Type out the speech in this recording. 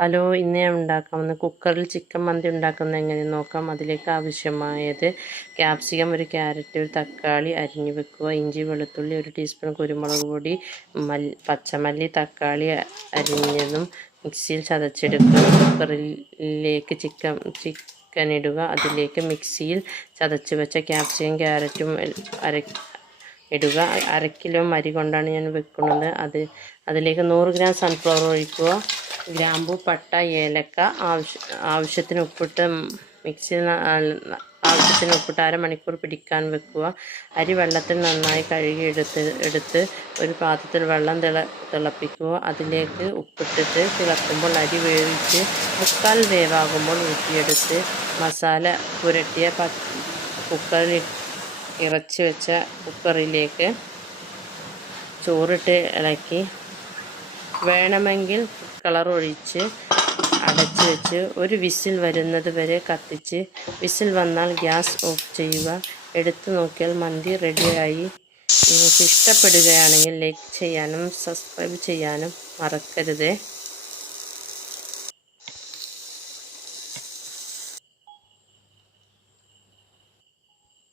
Hello, ഇന്ന് ഞാൻ ഉണ്ടാക്കാമെന്ന് കുക്കറിൽ ചിക്കൻ മന്തി ഉണ്ടാക്കുന്നത് എങ്ങനെയെന്ന് നോക്കാം. അതിലേക്ക് ആവശ്യമായത് ക്യാപ്സിക്കം, ഒരു ക്യാരറ്റ്, ഒരു തക്കാളി അരിഞ്ഞു വെക്കുക, ഇഞ്ചി വെളുത്തുള്ളി, ഒരു ടീസ്പൂൺ കുരുമുളക് പൊടി, പച്ചമല്ലി, തക്കാളി അരിഞ്ഞതും മിക്സിയിൽ ചതച്ചെടുക്കുക. കുക്കറിലേക്ക് ചിക്കൻ ഇടുക. അതിലേക്ക് മിക്സിയിൽ ചതച്ച് വെച്ച ക്യാപ്സിക്കം, ക്യാരറ്റും ഇടുക. 1/2 കിലോ അരി കൊണ്ടാണ് ഞാൻ വെക്കുന്നത്. അതിലേക്ക് 100 ഗ്രാം സൺഫ്ലവർ ഒഴിക്കുക. ഗ്രാമ്പു, പട്ട, ഏലക്ക, ആവശ്യത്തിന് ഉപ്പിട്ട് മിക്സിയിൽ ആവശ്യത്തിന് ഉപ്പിട്ട് അരമണിക്കൂർ പിടിക്കാൻ വെക്കുക. അരി വെള്ളത്തിൽ നന്നായി കഴുകി എടുത്ത് ഒരു പാത്രത്തിൽ വെള്ളം തിളപ്പിക്കുക. അതിലേക്ക് ഉപ്പിട്ടിട്ട് തിളക്കുമ്പോൾ അരി വേവിച്ച് 3/4 വേവാകുമ്പോൾ ഊറ്റിയെടുത്ത് മസാല പുരട്ടിയ കുക്കറിൽ ഇറച്ചി വെച്ച കുക്കറിലേക്ക് ചോറിട്ട് ഇളക്കി വേണമെങ്കിൽ കളർ ഒഴിച്ച് അടച്ചു വെച്ച് ഒരു വിസിൽ വരുന്നത് വരെ കത്തിച്ച് വിസിൽ വന്നാൽ ഗ്യാസ് ഓഫ് ചെയ്യുക. എടുത്തു നോക്കിയാൽ മന്തി റെഡിയായി. നിങ്ങൾക്ക് ഇഷ്ടപ്പെടുകയാണെങ്കിൽ ലൈക്ക് ചെയ്യാനും സബ്സ്ക്രൈബ് ചെയ്യാനും മറക്കരുത്.